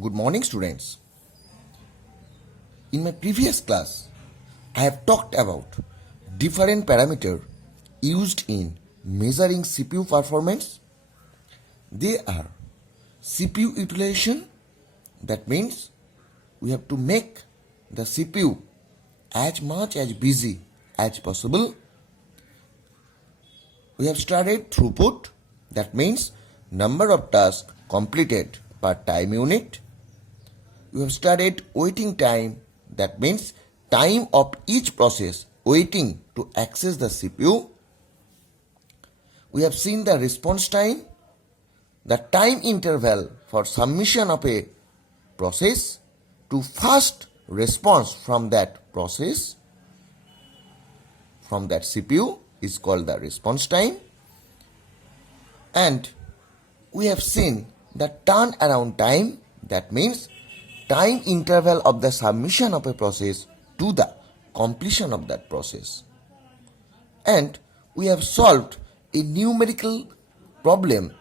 Good morning, students. In my previous class, I have talked about different parameters used in measuring CPU performance. They are CPU utilization, that means we have to make the CPU as much as busy as possible. We have studied throughput, that means number of tasks completed per time unit. We have studied waiting time, that means time of each process waiting to access the CPU. We have seen the response time, the time interval for submission of a process to fast response from that process, from that CPU is called the response time. And we have seen the turnaround time, that means time interval of the submission of a process to the completion of that process. And we have solved a numerical problem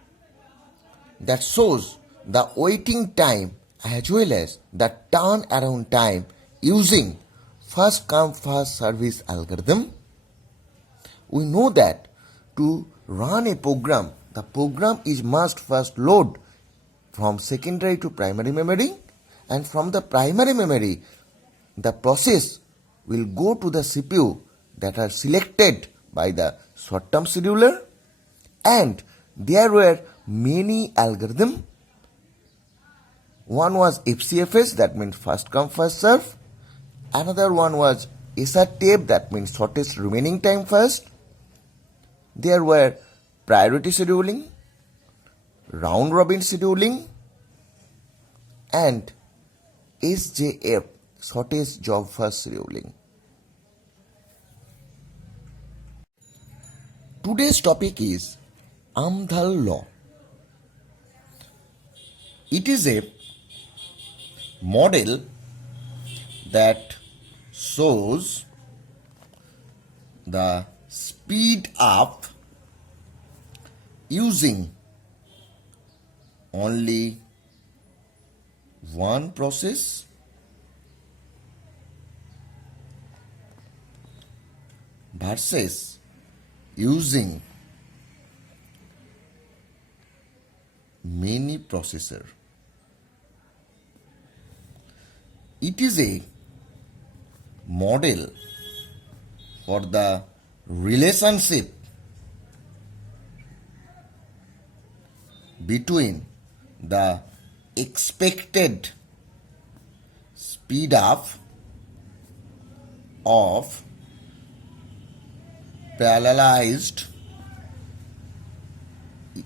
that shows the waiting time as well as the turnaround time using first come first service algorithm. We know that to run a program, the program is must first load from secondary to primary memory, and from the primary memory the process will go to the CPU that are selected by the short-term scheduler, and there were many algorithms. One was FCFS, that means first come first serve. Another one was SRTF, that means shortest remaining time first. There were priority scheduling, round robin scheduling, and SJF, shortest job first scheduling. Today's topic is Amdhal'S law. It is a model that shows the speed up using only one process versus using many processors. It is a model for the relationship between the expected speed up of parallelized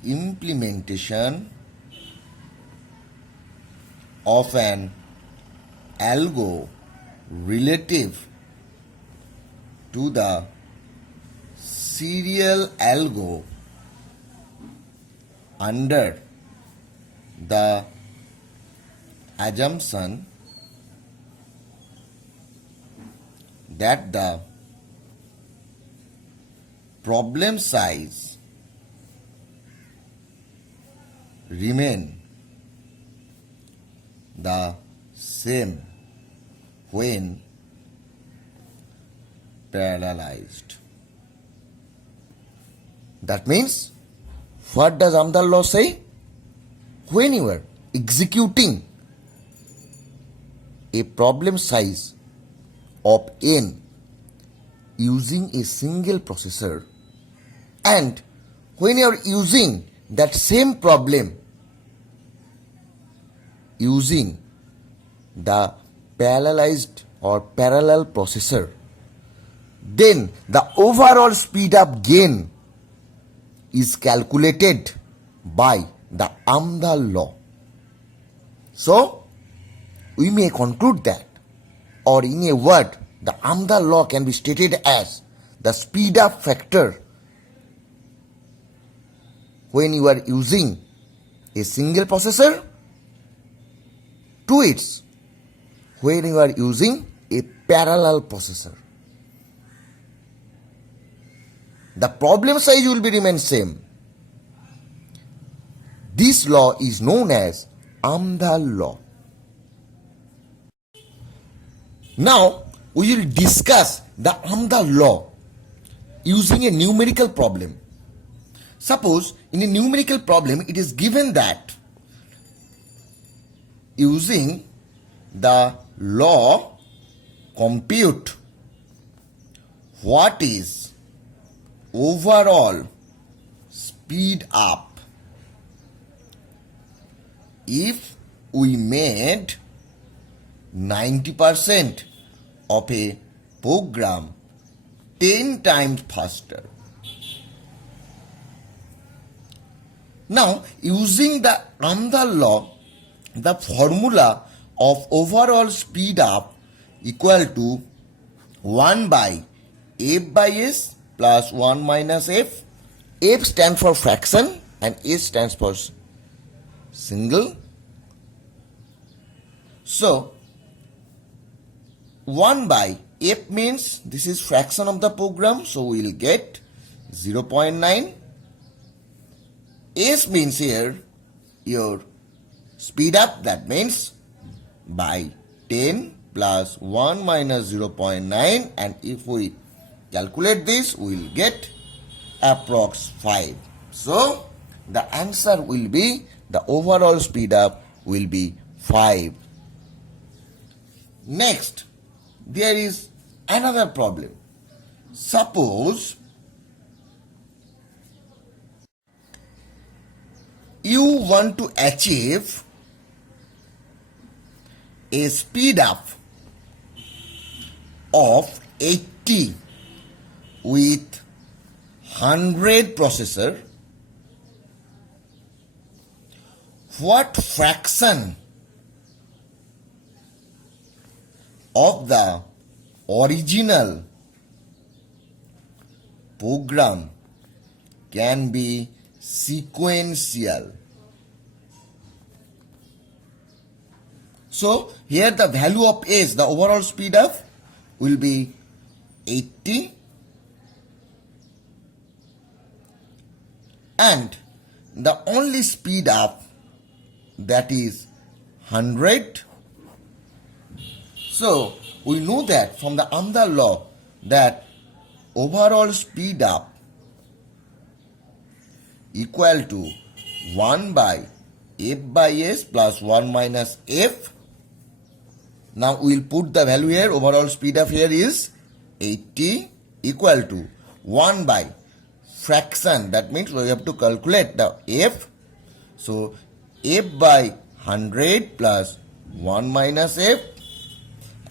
implementation of an algo relative to the serial algo under the assumption that the problem size remain the same when parallelized. That means, what does Amdhal'S law say? When you are executing a problem size of n using a single processor, and when you are using that same problem using the parallelized or parallel processor, then the overall speed up gain is calculated by the Amdhal'S law. So, we may conclude that, or in a word, the Amdhal'S law can be stated as the speed up factor when you are using a single processor to its when you are using a parallel processor. The problem size will be remain same. This law is known as Amdhal'S law. Now we will discuss the Amdahl law using a numerical problem. Suppose in a numerical problem it is given that using the law compute what is overall speed up if we made 90% of a program 10 times faster. Now, using the Amdahl law, the formula of overall speed up equal to 1 by f by s plus 1 minus f. F stands for fraction and s stands for single. So, 1 by f means this is fraction of the program, so we will get 0.9. S means here your speed up, that means by 10 plus 1 minus 0.9, and if we calculate this we will get approx 5. So the answer will be, the overall speed up will be 5. Next, there is another problem. Suppose you want to achieve a speed up of 80 with 100 processor. What fraction of the original program can be sequential? So here the value of s, the overall speed up, will be 80, and the only speed up, that is 100. So we know that from the Amdahl law that overall speed up equal to 1 by f by s plus 1 minus f. Now we will put the value here. Overall speed up here is 80 equal to 1 by fraction, that means we have to calculate the f. So f by 100 plus 1 minus f,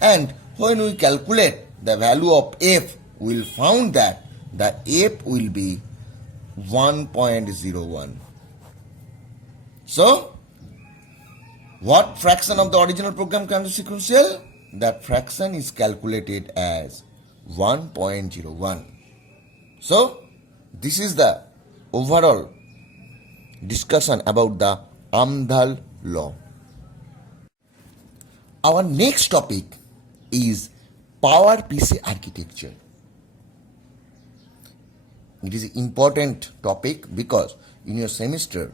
and when we calculate the value of f, we will find that the f will be 1.01. So what fraction of the original program can be sequential? That fraction is calculated as 1.01. So this is the overall discussion about the Amdahl law. Our next topic is power PC architecture. It is an important topic because in your semester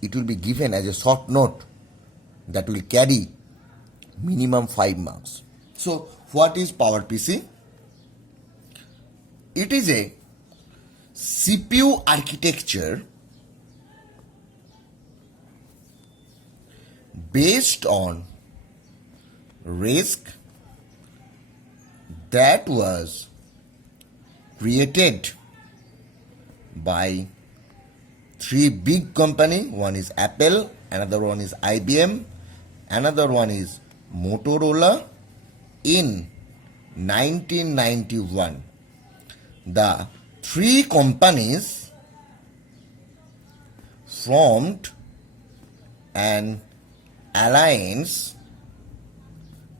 it will be given as a short note that will carry minimum 5 marks. So what is power PC? It is a CPU architecture based on RISC that was created by 3 big companies. One is Apple, another one is IBM, another one is Motorola in 1991. The 3 companies formed an alliance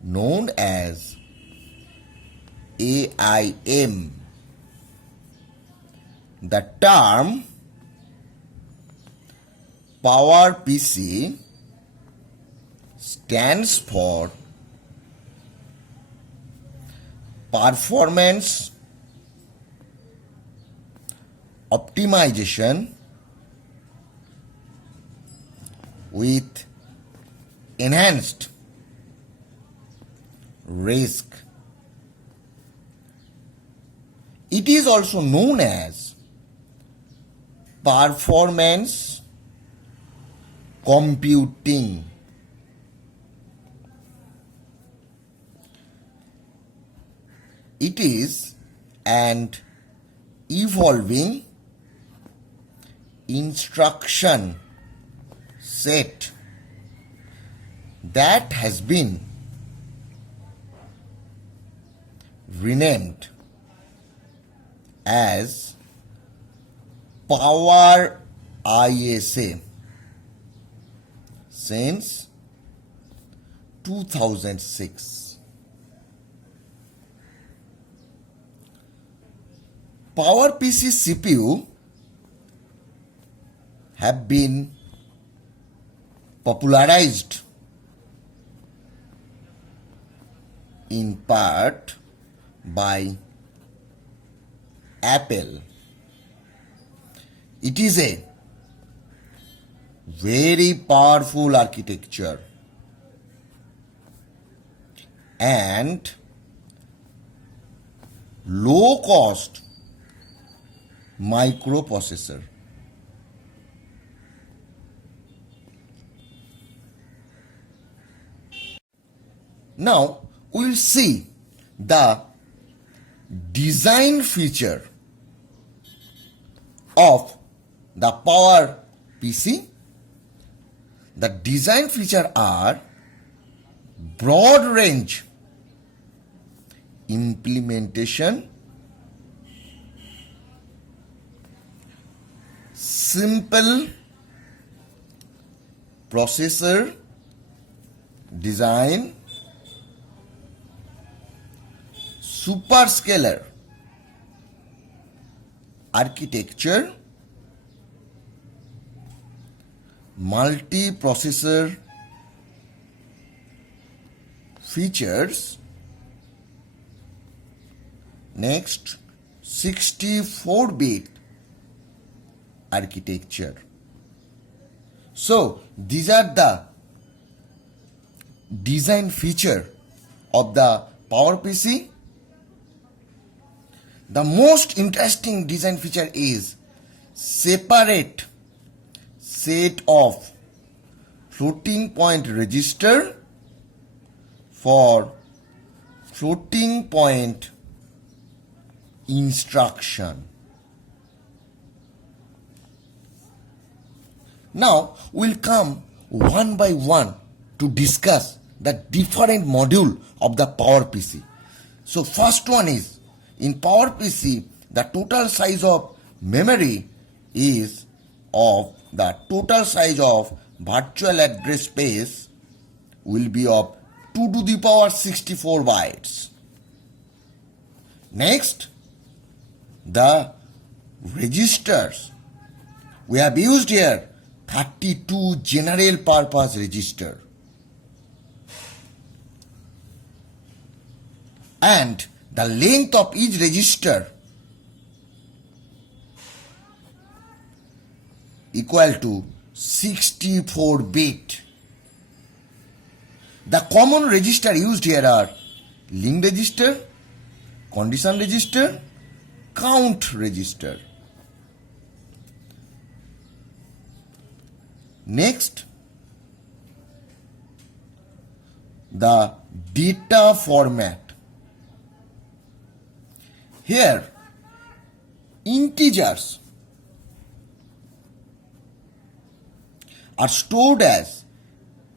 known as AIM. The term Power PC stands for Performance Optimization with Enhanced risk. It is also known as performance computing. It is an evolving instruction set that has been renamed as Power ISA since 2006. PowerPC CPU have been popularized in part by Apple. It is a very powerful architecture and low cost microprocessor. Now we will see the design feature of the Power PC. The design feature are broad range implementation, simple processor design, superscalar architecture, multi-processor features, next 64-bit architecture. So these are the design feature of the PowerPC. The most interesting design feature is separate set of floating point register for floating point instruction. Now we'll come one by one to discuss the different module of the PowerPC. So first one is, in PowerPC, the total size of memory is of the total size of virtual address space will be of 2 to the power 64 bytes. Next, the registers. We have used here 32 general purpose register. And the length of each register equal to 64 bit. The common register used here are link register, condition register, count register. Next, the data format. Here, integers are stored as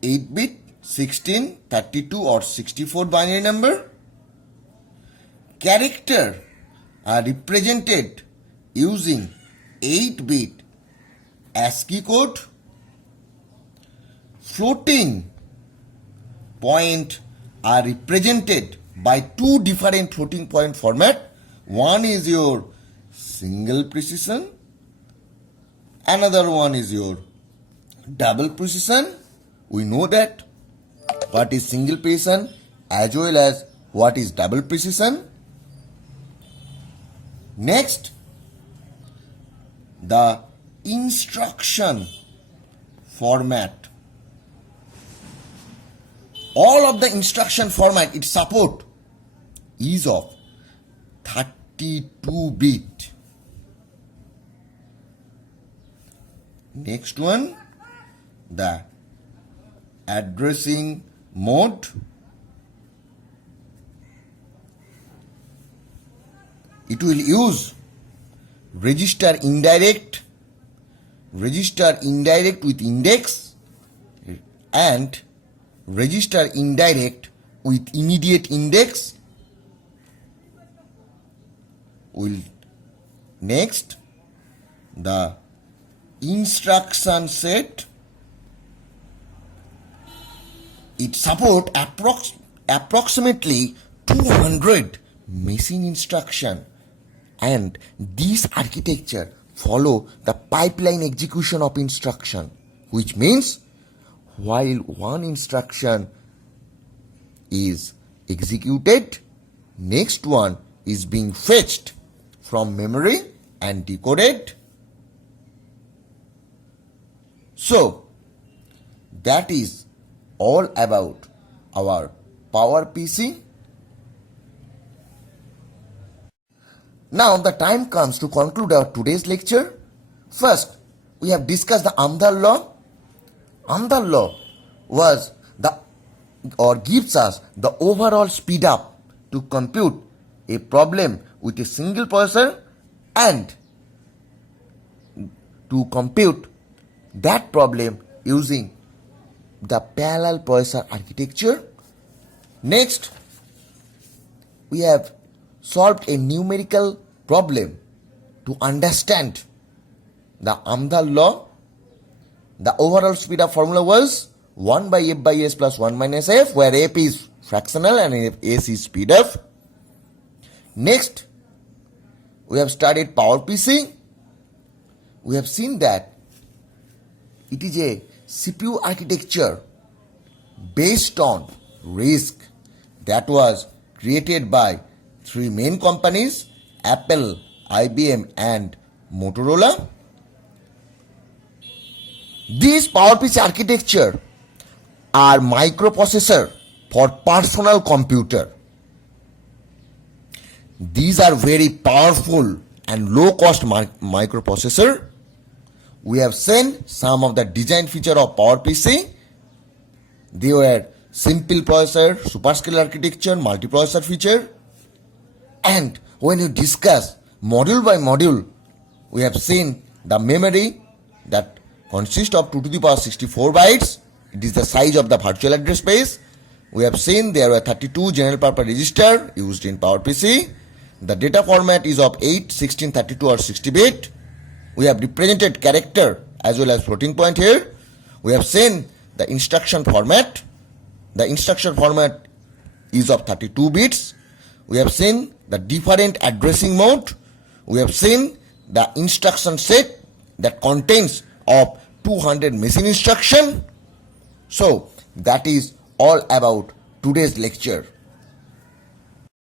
8-bit, 16, 32 or 64 binary number. Characters are represented using 8-bit ASCII code. Floating point are represented by two different floating point format. One is your single precision, another one is your double precision. We know that what is single precision as well as what is double precision. Next, the instruction format. all of the instruction format it support is of 32-bit. Next one, the addressing mode. It will use register indirect with index, and register indirect with immediate index. Next, the instruction set. It support approximately 200 machine instruction, and this architecture follow the pipeline execution of instruction, which means while one instruction is executed, next one is being fetched from memory and decoded. So that is all about our PowerPC. Now the time comes to conclude our today's lecture. First, we have discussed the Amdhal'S law. Amdhal'S law was gives us the overall speed up to compute a problem with a single processor and to compute that problem using the parallel processor architecture. Next, we have solved a numerical problem to understand the Amdhal'S law. The overall speed up formula was 1 by f by s plus 1 minus f, where f is fractional and s is speed up. Next, we have studied PowerPC. We have seen that it is a CPU architecture based on RISC that was created by three main companies, Apple, IBM and Motorola. These PowerPC architecture are microprocessor for personal computer. These are very powerful and low cost microprocessor. We have seen some of the design feature of PowerPC. They were simple processor, superscale architecture, multiprocessor feature. And when you discuss module by module, we have seen the memory that consists of 2 to the power 64 bytes. It is the size of the virtual address space. We have seen there were 32 general purpose register used in PowerPC. The data format is of 8, 16, 32 or 60-bit. We have represented character as well as floating point here. We have seen the instruction format. The instruction format is of 32 bits. We have seen the different addressing mode. We have seen the instruction set that contains of 200 machine instruction. So that is all about today's lecture.